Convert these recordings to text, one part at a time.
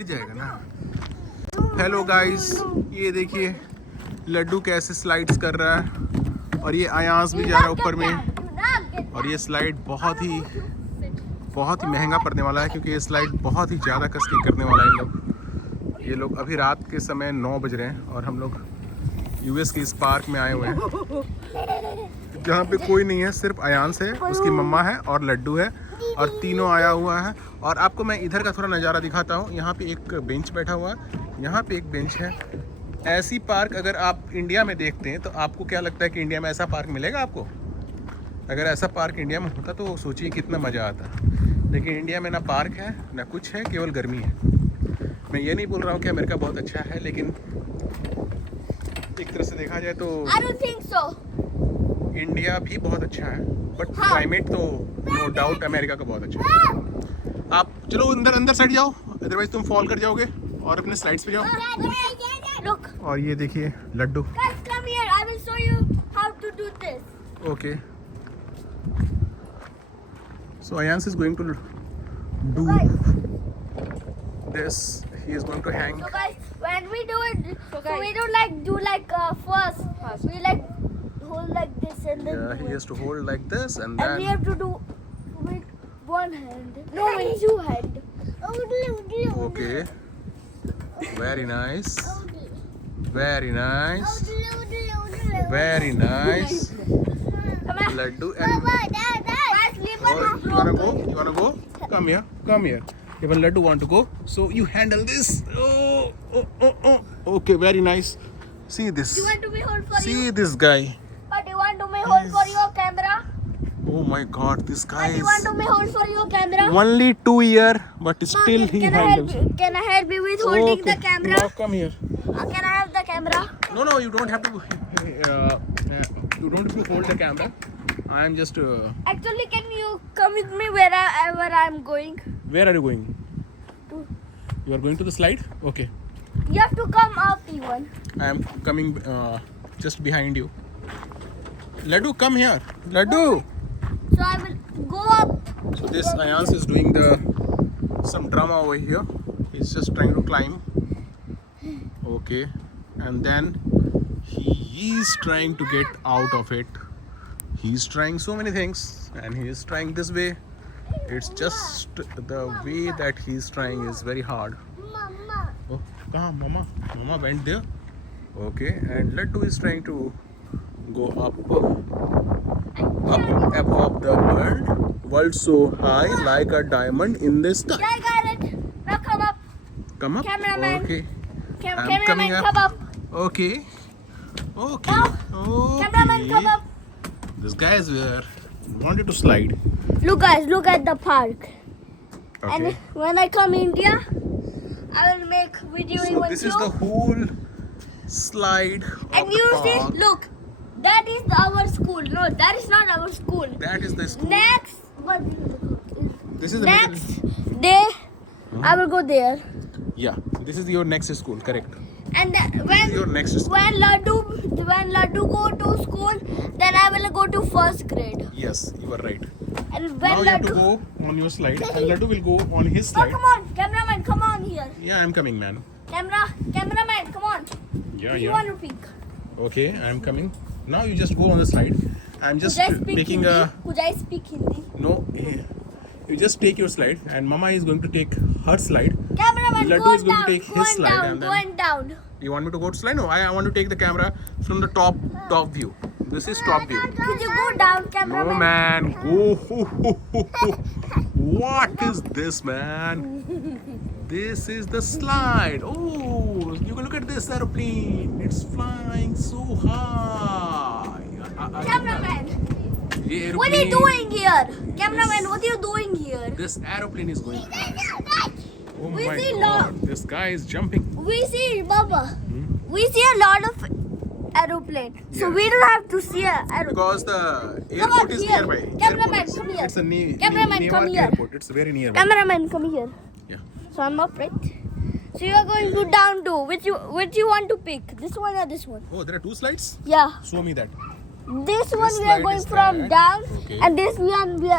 गिर जाएगा ना। हेलो गाइस, ये देखिए लड्डू कैसे स्लाइड्स कर रहा है और ये अयांस भी जा रहा है ऊपर में। और ये स्लाइड बहुत ही महंगा पड़ने वाला है क्योंकि ये स्लाइड बहुत ही ज़्यादा कस के करने वाला है। ये लोग अभी रात के समय 9 बज रहे हैं और हम लोग यूएस के इस पार्क में आए हुए हैं जहाँ पे कोई नहीं है, सिर्फ अयांस है, उसकी मम्मा है और लड्डू है और तीनों आया हुआ है। और आपको मैं इधर का थोड़ा नज़ारा दिखाता हूँ। यहाँ पे एक बेंच बैठा हुआ है, यहाँ पे एक बेंच है। ऐसी पार्क अगर आप इंडिया में देखते हैं तो आपको क्या लगता है कि इंडिया में ऐसा पार्क मिलेगा आपको? अगर ऐसा पार्क इंडिया में होता तो सोचिए कितना मज़ा आता। लेकिन इंडिया में ना पार्क है ना कुछ है, केवल गर्मी है। मैं ये नहीं बोल रहा हूँ कि अमेरिका बहुत अच्छा है, लेकिन एक तरह से देखा जाए तो I don't think so. India भी बहुत अच्छा है, बट क्लाइमेट तो नो डाउट अमेरिका का बहुत अच्छा है। आप चलो अंदर साइड जाओ, अदरवाइज तुम फॉल कर जाओगे और अपने स्लाइड्स पे जाओ। Look. और ये देखिए Laddu. Guys, come here. I will show you how to do this. Okay, so Ayans is going to do this. He is going to hang. So guys, when we do it, so we don't do first. We hold like this and then Yeah, do he it. has to hold like this and And we then have to do with one hand. No, with two hand. okay. Very nice. Very nice. Very nice. Come on. Laddu and Guys, leave oh, one you wanna go? You wanna go? Come here. Come here. Even Laddu want to go, so you handle this. Oh. Okay, very nice. See this. You want to be hold for you? See this guy. But you want to be hold for your camera? Oh my God, this guy But you want is to be hold for your camera? only 2 year, but still he Can I handles. Can I help you with holding the camera? Now come here. Can I have the camera? No, you don't have to. You don't have to hold the camera. I am just. Actually, can you come with me wherever I'm going? Where are you going? You are going to the slide? Okay. You have to come up even. I am coming just behind you. Laddu, come here. Laddu. So I will go up. So this Ayans is doing some drama over here. He's just trying to climb. Okay. And then he is trying to get out of it. He's trying so many things and he is trying this way. It's just the way that he's trying is very hard. Mama. Oh, kahan mama? Mama went there. Okay, and Laddu is trying to go up above the world so high like a diamond in the sky. Yeah, I got it. Now come up. Come up. Cameraman. Okay. I'm Cameraman, coming up. come up. Okay. Okay. Now, Okay. cameraman, come up. This guy is wanted to slide. Look, guys, look at the park. Okay. And when I come India, I will make video So even this is too. the whole slide of And the you see, park. look, that is our school. No, that is not our school. That is the school. Next, what? This is the Next day, I will go there. Yeah. This is your next school. Correct. And This is your next school. when Laddu go to school, then I will go to first grade. Yes, you are right. And when Now you have to Laddu, go on your slide, and Laddu will go on his oh slide. come on, cameraman, come on here. Yeah, I'm coming, man. Cameraman, come on. Yeah, Which yeah. one to pick? Okay, I'm coming. Now you just go on the slide. I'm just Could I speak making Hindi? a Could I speak Hindi? no. You just take your slide, and Mama is going to take her slide. Cameraman, Laddu go is going down, to take his going slide, down, and then- going down. You want me to go to slide? No, I want to take the camera from the top view. This is top view. Could you go down, No, cameraman? man. Go. What is this, man? This is the slide. Oh, you can look at this aeroplane. It's flying so high. Cameraman, ये what are you aeroplane- doing here? Cameraman, what are you doing here? This aeroplane is going high. Oh We my see God! This guy is jumping. We see, Baba, we see a lot of aeroplane. So Yeah. we don't have to see a aeroplane. Because the Come airport on is here. nearby. Cameraman, Airport is- come here. It's a Cameraman, come Newark here. airport. It's very nearby. Cameraman, come here. Yeah. So I'm up, right? So you are going to down two. Which you want to pick? This one or this one? Oh, there are two slides. Yeah. Show me that. This one we are slide going is from that. down, Okay. and this one we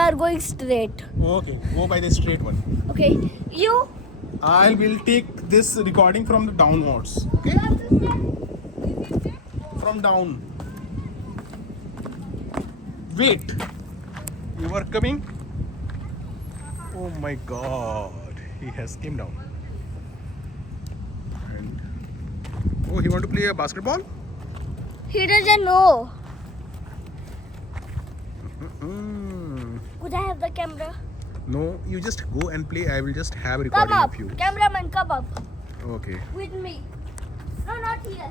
are going straight. Okay, go by the straight one. Okay. You I will take this recording from the downwards. Okay? From down. Wait. You are coming? Oh my God. He has came down. And oh, he want to play a basketball? He doesn't know. Mm. Could I have the camera? No, you just go and play. I will just have a Come recording up. of you. Cameraman, come up. Okay. With me. No, not here.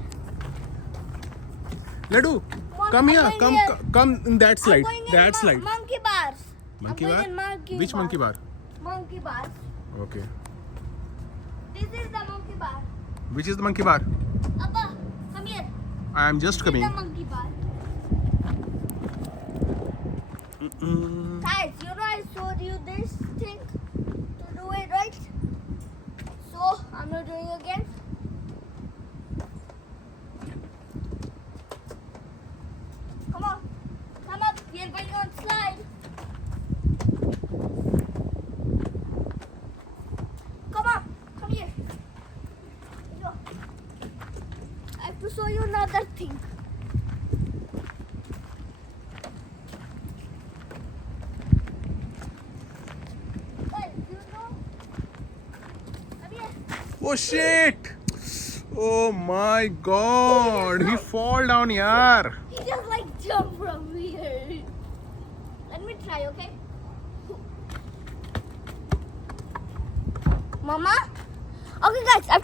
Laddu, Mom, come I'm here. going Come, here. come in that slide. I'm going in That slide. Monkey bars. Monkey I'm bar? going in monkey Which bar. monkey bar? Monkey bars. Okay. This is the monkey bar. Which is the monkey bar? Abba, come here. I am just This is coming. the monkey bar. Mm. Guys, you know I showed you this thing to do it right. So I'm not doing it again. Come on, come up. We are going on slide. Come on, come here. Go. I have to show you another thing. Guys, you know. Come here. Oh shit! Oh my God! He fall down, yaar. He just like jump from here. Let me try, okay? Mama? Okay, guys, I have